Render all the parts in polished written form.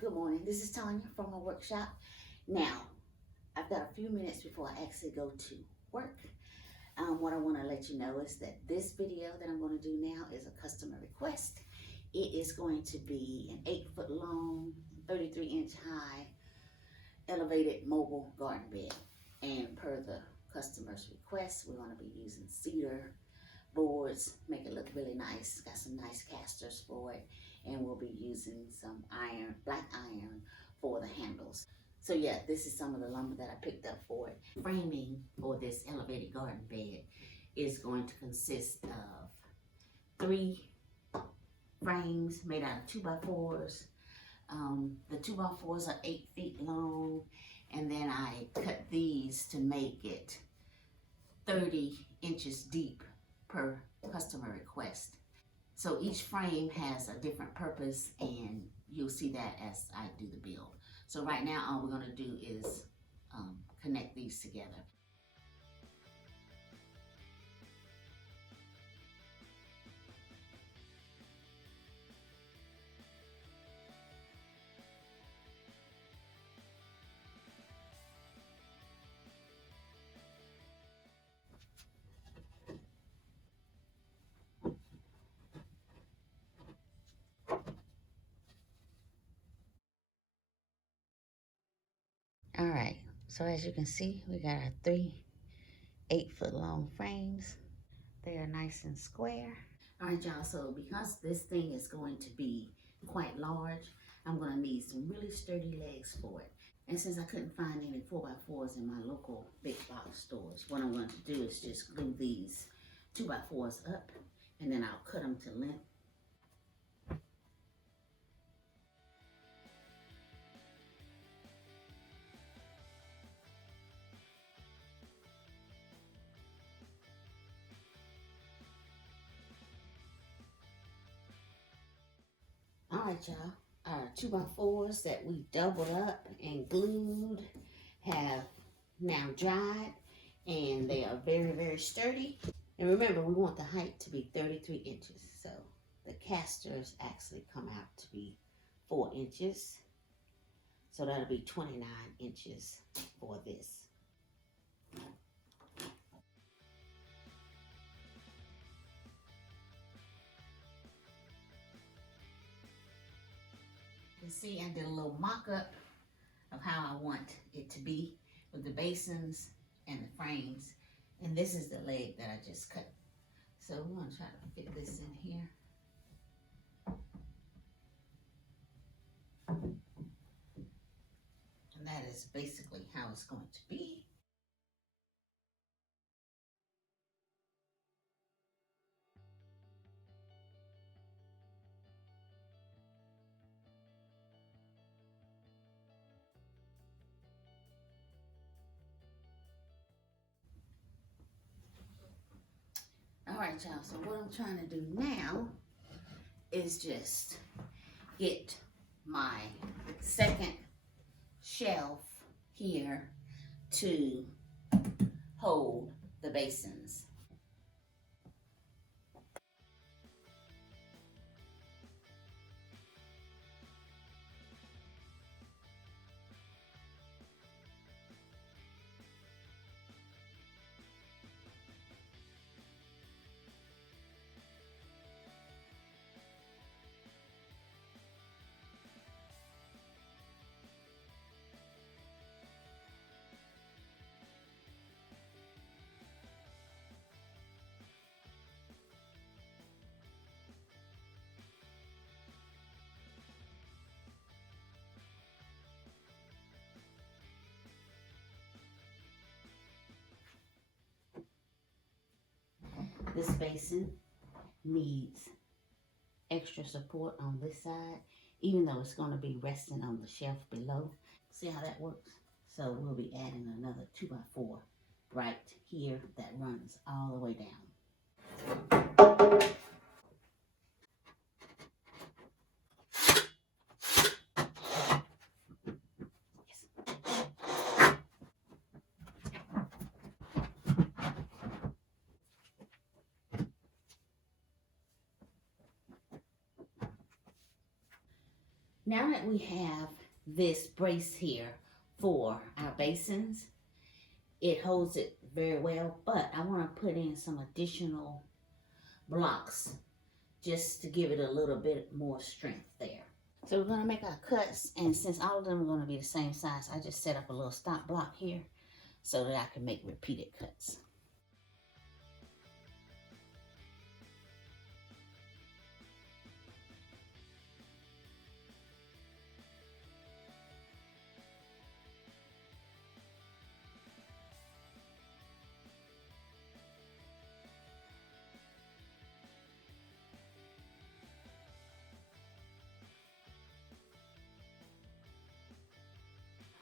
Good morning. This is Tonya from my workshop. Now, I've got a few minutes before I actually go to work. What I want to let you know is that this video that I'm going to do now is a customer request. It is going to be an 8-foot long, 33-inch high, elevated mobile garden bed. And per the customer's request, we're going to be using cedar boards, make it look really nice. Got some nice casters for it. And we'll be using some iron, black iron for the handles. So yeah, this is some of the lumber that I picked up for it. Framing for this elevated garden bed is going to consist of 3 frames made out of 2x4s. The 2x4s are 8 feet long, and then I cut these to make it 30 inches deep per customer request. So each frame has a different purpose, and you'll see that as I do the build. So right now, all we're going to do is connect these together. All right, so as you can see, we got our 3 8-foot long frames. They are nice and square. All right, y'all, so because this thing is going to be quite large, I'm going to need some really sturdy legs for it. And since I couldn't find any 4x4s in my local big box stores, what I'm going to do is just glue these 2x4s up, and then I'll cut them to length. All right, y'all, our 2x4s that we doubled up and glued have now dried, and they are very, very sturdy. And remember, we want the height to be 33 inches. So the casters actually come out to be 4 inches. So that'll be 29 inches for this. You can see I did a little mock-up of how I want it to be with the basins and the frames. And this is the leg that I just cut. So we're going to try to fit this in here. And that is basically how it's going to be. All right, y'all, so what I'm trying to do now is just get my second shelf here to hold the basins. This basin needs extra support on this side, even though it's going to be resting on the shelf below. See how that works? So we'll be adding another 2x4 right here that runs all the way down. Now that we have this brace here for our basins, it holds it very well, but I want to put in some additional blocks just to give it a little bit more strength there. So we're going to make our cuts, and since all of them are going to be the same size, I just set up a little stop block here so that I can make repeated cuts.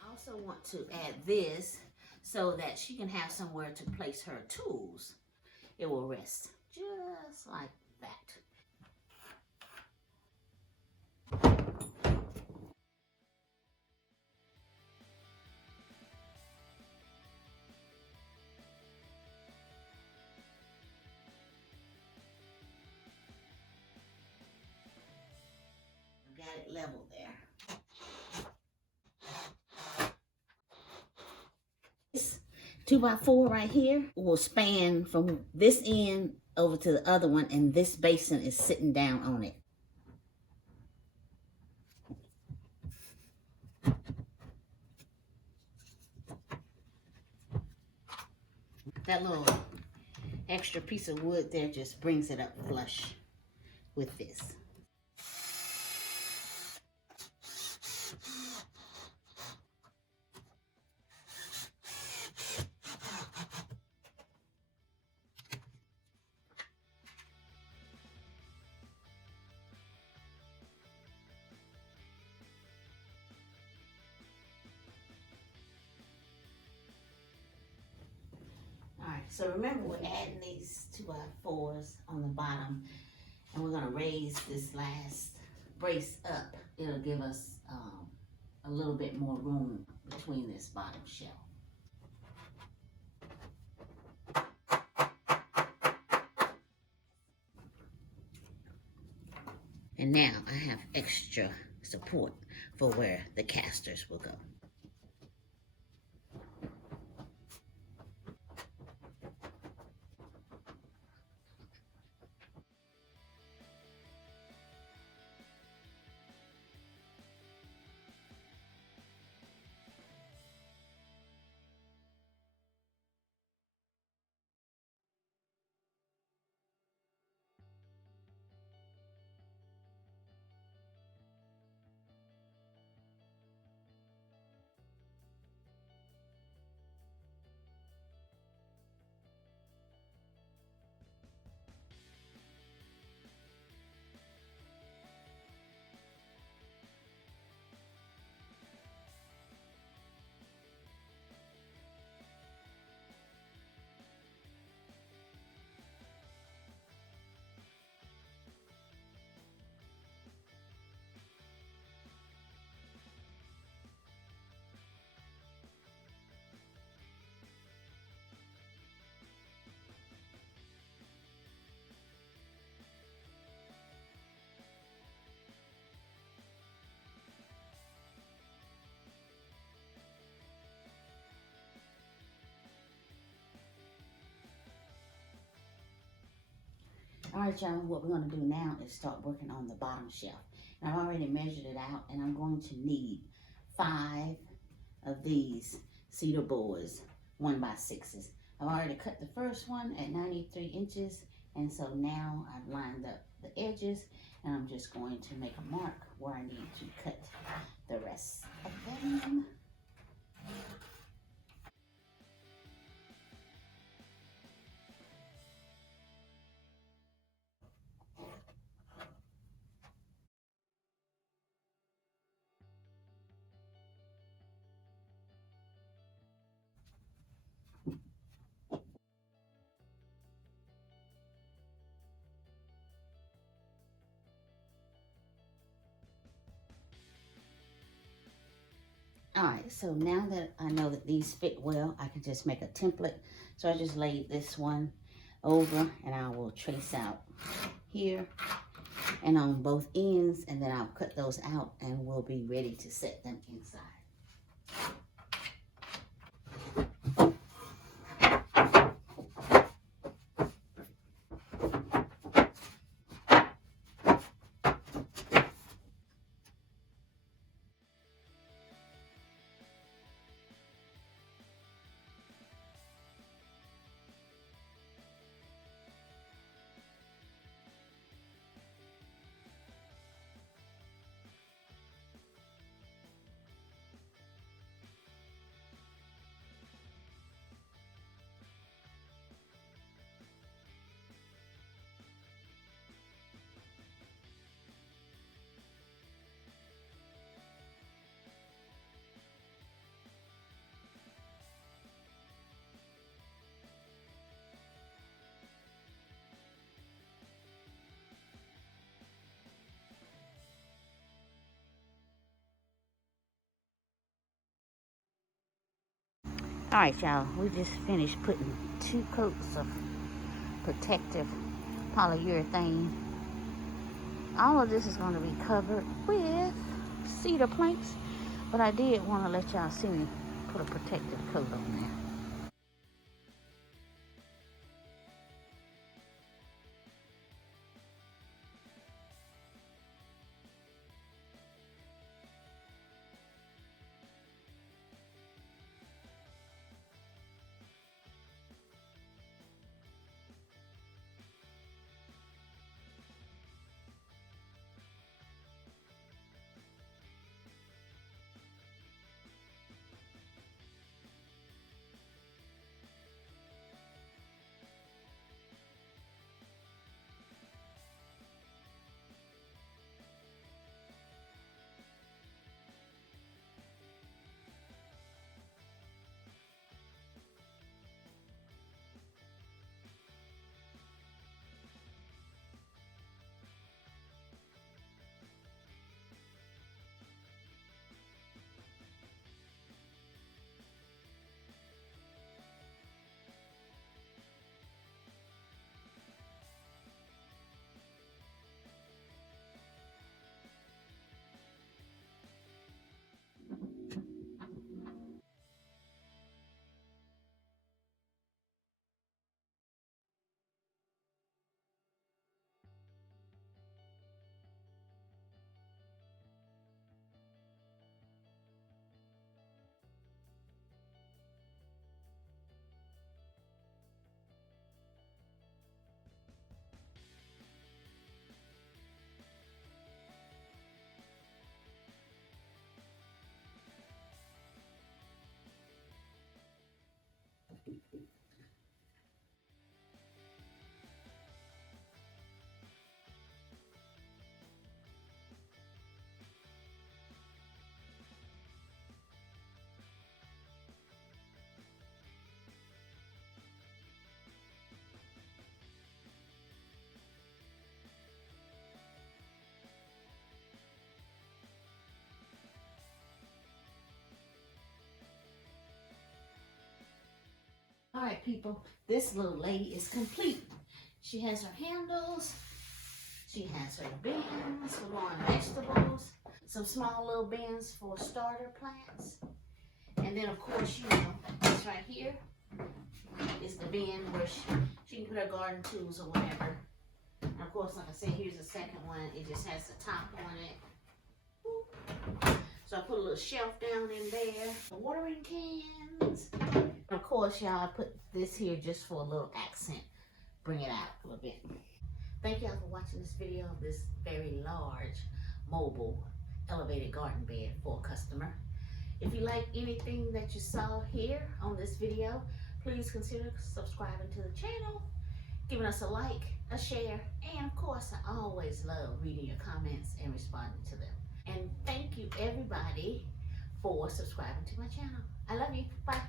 I also want to add this so that she can have somewhere to place her tools. It will rest just like that. Got it level there. This 2x4 right here will span from this end over to the other one, and this basin is sitting down on it. That little extra piece of wood there just brings it up flush with this. So remember, we're adding these 2x4s on the bottom, and we're going to raise this last brace up. It'll give us a little bit more room between this bottom shelf. And now I have extra support for where the casters will go. All right, y'all, what we're going to do now is start working on the bottom shelf. And I've already measured it out, and I'm going to need 5 of these cedar boards, 1x6s. I've already cut the first one at 93 inches, and so now I've lined up the edges, and I'm just going to make a mark where I need to cut the rest of them. All right, so now that I know that these fit well, I can just make a template. So I just laid this one over, and I will trace out here and on both ends, and then I'll cut those out and we'll be ready to set them inside. All right, y'all, we just finished putting 2 coats of protective polyurethane. All of this is going to be covered with cedar planks, but I did want to let y'all see me put a protective coat on there. All right, people, this little lady is complete. She has her handles, she has her bins for growing vegetables, some small little bins for starter plants, and then of course, you know, this right here is the bin where she can put her garden tools or whatever. And of course, like I said, here's the second one. It just has the top on it. So I put a little shelf down in there, the watering cans. Of course, y'all, I put this here just for a little accent. Bring it out a little bit. Thank y'all for watching this video of this very large mobile elevated garden bed for a customer. If you like anything that you saw here on this video, please consider subscribing to the channel, giving us a like, a share, and of course, I always love reading your comments and responding to them. And thank you everybody for subscribing to my channel. I love you. Bye.